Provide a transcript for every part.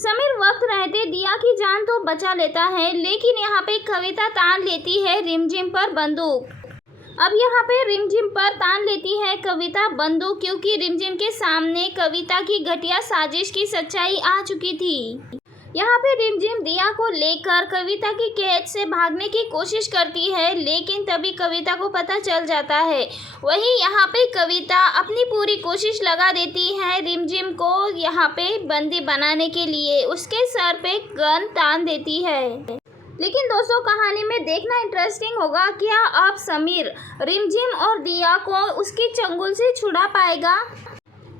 समीर वक्त रहते दिया की जान तो बचा लेता है, लेकिन यहाँ पे कविता तान लेती है रिमझिम पर बंदूक। अब यहाँ पे रिमझिम पर तान लेती है कविता बंदूक, क्योंकि रिमझिम के सामने कविता की घटिया साजिश की सच्चाई आ चुकी थी। यहाँ पे रिमझिम दिया को लेकर कविता की कैद से भागने की कोशिश करती है, लेकिन तभी कविता को पता चल जाता है। वहीं यहाँ पे कविता अपनी पूरी कोशिश लगा देती है रिमझिम को यहाँ पे बंदी बनाने के लिए, उसके सर पे गन तान देती है। लेकिन दोस्तों, कहानी में देखना इंटरेस्टिंग होगा, क्या अब समीर रिमझिम और दिया को उसकी चंगुल से छुड़ा पाएगा?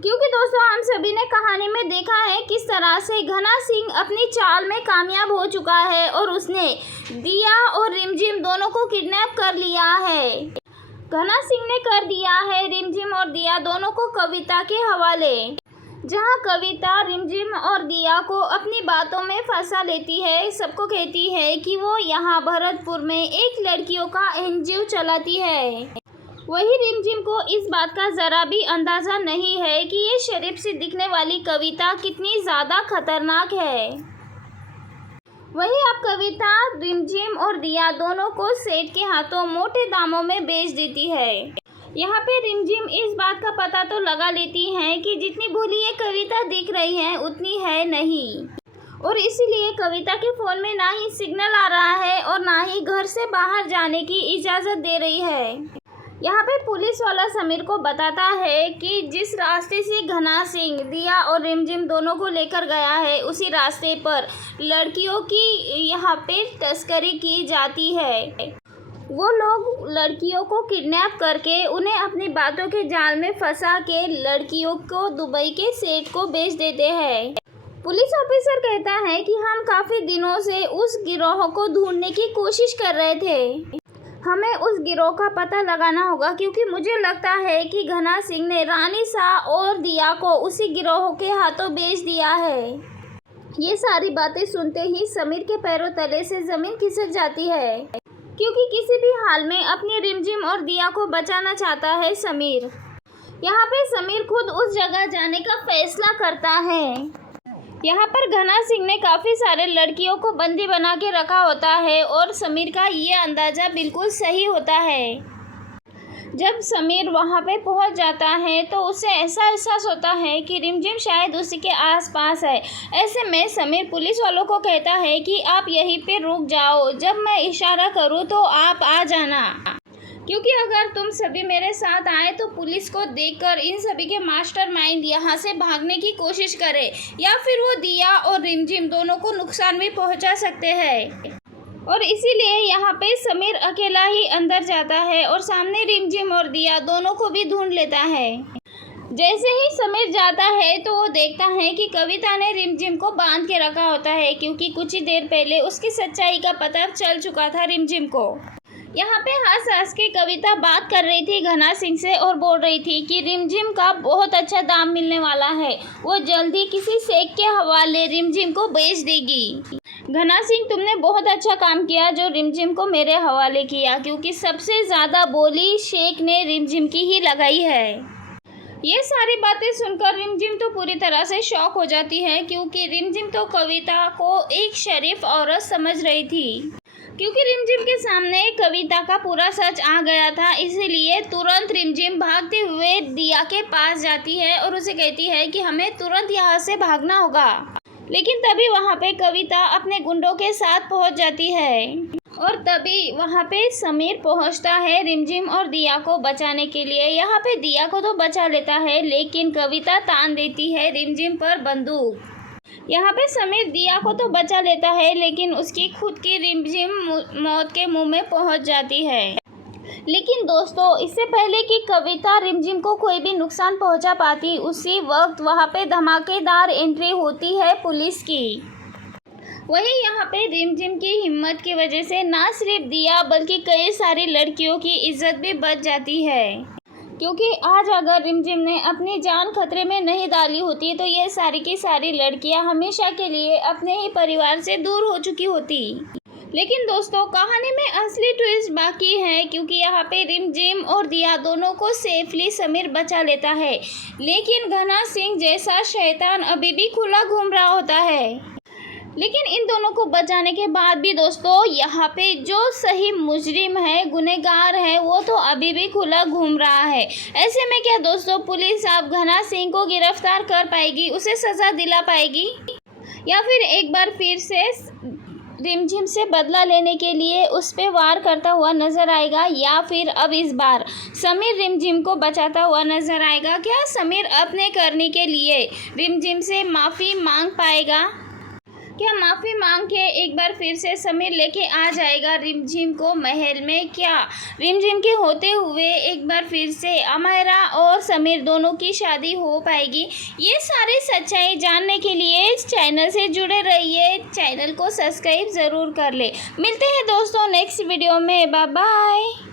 क्योंकि दोस्तों, हम सभी ने कहानी में देखा है किस तरह से घना सिंह अपनी चाल में कामयाब हो चुका है और उसने दिया और रिमझिम दोनों को किडनैप कर लिया है। घना सिंह ने कर दिया है रिमझिम और दिया दोनों को कविता के हवाले, जहां कविता रिमझिम और दिया को अपनी बातों में फंसा लेती है। सबको कहती है कि वो यहाँ भरतपुर में एक लड़कियों का एनजीओ चलाती है। वही रिमझिम को इस बात का ज़रा भी अंदाज़ा नहीं है कि ये शरीफ सी दिखने वाली कविता कितनी ज़्यादा खतरनाक है। वही अब कविता रिमझिम और दिया दोनों को सेठ के हाथों मोटे दामों में बेच देती है। यहाँ पे रिमझिम इस बात का पता तो लगा लेती है कि जितनी भोली ये कविता दिख रही है उतनी है नहीं, और इसीलिए कविता के फ़ोन में ना ही सिग्नल आ रहा है और ना ही घर से बाहर जाने की इजाज़त दे रही है। यहाँ पे पुलिस वाला समीर को बताता है कि जिस रास्ते से घना सिंह दिया और रिमझिम दोनों को लेकर गया है, उसी रास्ते पर लड़कियों की यहाँ पे तस्करी की जाती है। वो लोग लड़कियों को किडनैप करके उन्हें अपनी बातों के जाल में फंसा के लड़कियों को दुबई के सेठ को बेच देते हैं। पुलिस ऑफिसर कहता है कि हम काफ़ी दिनों से उस गिरोह को ढूंढने की कोशिश कर रहे थे, हमें उस गिरोह का पता लगाना होगा, क्योंकि मुझे लगता है कि घना सिंह ने रानी शाह और दिया को उसी गिरोह के हाथों बेच दिया है। ये सारी बातें सुनते ही समीर के पैरों तले से ज़मीन खिसक जाती है, क्योंकि किसी भी हाल में अपनी रिमझिम और दिया को बचाना चाहता है समीर। यहाँ पे समीर खुद उस जगह जाने का फैसला करता है। यहाँ पर घना सिंह ने काफ़ी सारे लड़कियों को बंदी बना के रखा होता है और समीर का ये अंदाज़ा बिल्कुल सही होता है। जब समीर वहाँ पे पहुँच जाता है तो उसे ऐसा एहसास होता है कि रिमझिम शायद उसी के आसपास है। ऐसे में समीर पुलिस वालों को कहता है कि आप यहीं पे रुक जाओ, जब मैं इशारा करूँ तो आप आ जाना, क्योंकि अगर तुम सभी मेरे साथ आए तो पुलिस को देखकर इन सभी के मास्टरमाइंड यहाँ से भागने की कोशिश करे, या फिर वो दिया और रिमझिम दोनों को नुकसान भी पहुँचा सकते हैं। और इसीलिए यहाँ पे समीर अकेला ही अंदर जाता है और सामने रिमझिम और दिया दोनों को भी ढूंढ लेता है। जैसे ही समीर जाता है तो वो देखता है कि कविता ने रिमझिम को बांध के रखा होता है, क्योंकि कुछ ही देर पहले उसकी सच्चाई का पता चल चुका था रिमझिम को। यहाँ पे हंस हंस के कविता बात कर रही थी घना सिंह से और बोल रही थी कि रिमझिम का बहुत अच्छा दाम मिलने वाला है, वो जल्दी किसी शेख के हवाले रिमझिम को बेच देगी। घना सिंह, तुमने बहुत अच्छा काम किया जो रिमझिम को मेरे हवाले किया, क्योंकि सबसे ज़्यादा बोली शेख ने रिमझिम की ही लगाई है। ये सारी बातें सुनकर रिमझिम तो पूरी तरह से शॉक हो जाती है, क्योंकि रिमझिम तो कविता को एक शरीफ औरत समझ रही थी। क्योंकि रिमझिम के सामने कविता का पूरा सच आ गया था, इसीलिए तुरंत रिमझिम भागते हुए दिया के पास जाती है और उसे कहती है कि हमें तुरंत यहाँ से भागना होगा। लेकिन तभी वहाँ पे कविता अपने गुंडों के साथ पहुँच जाती है और तभी वहाँ पे समीर पहुँचता है रिमझिम और दिया को बचाने के लिए। यहाँ पे दिया को तो बचा लेता है, लेकिन कविता तान देती है रिमझिम पर बंदूक। यहाँ पे समीर दिया को तो बचा लेता है, लेकिन उसकी खुद की रिमझिम मौत के मुंह में पहुँच जाती है। लेकिन दोस्तों, इससे पहले कि कविता रिमझिम को कोई भी नुकसान पहुँचा पाती, उसी वक्त वहाँ पे धमाकेदार एंट्री होती है पुलिस की। वहीं यहाँ पे रिमझिम की हिम्मत की वजह से ना सिर्फ दिया बल्कि कई सारी लड़कियों की इज्जत भी बच जाती है, क्योंकि आज अगर रिमझिम ने अपनी जान खतरे में नहीं डाली होती तो ये सारी की सारी लड़कियां हमेशा के लिए अपने ही परिवार से दूर हो चुकी होती। लेकिन दोस्तों कहानी में असली ट्विस्ट बाकी है, क्योंकि यहाँ पे रिमझिम और दिया दोनों को सेफली समीर बचा लेता है, लेकिन घना सिंह जैसा शैतान अभी भी खुला घूम रहा होता है। लेकिन इन दोनों को बचाने के बाद भी दोस्तों यहाँ पे जो सही मुजरिम है, गुनहगार है, वो तो अभी भी खुला घूम रहा है। ऐसे में क्या दोस्तों पुलिस अब घना सिंह को गिरफ्तार कर पाएगी, उसे सज़ा दिला पाएगी, या फिर एक बार फिर से रिमझिम से बदला लेने के लिए उस पर वार करता हुआ नजर आएगा, या फिर अब इस बार समीर रिमझिम को बचाता हुआ नजर आएगा? क्या समीर अपने करने के लिए रिमझिम से माफ़ी मांग पाएगा? क्या माफ़ी मांग के एक बार फिर से समीर लेके आ जाएगा रिमझिम को महल में? क्या रिमझिम के होते हुए एक बार फिर से अमायरा और समीर दोनों की शादी हो पाएगी? ये सारी सच्चाई जानने के लिए इस चैनल से जुड़े रहिए, चैनल को सब्सक्राइब ज़रूर कर ले। मिलते हैं दोस्तों नेक्स्ट वीडियो में, बाय बाय।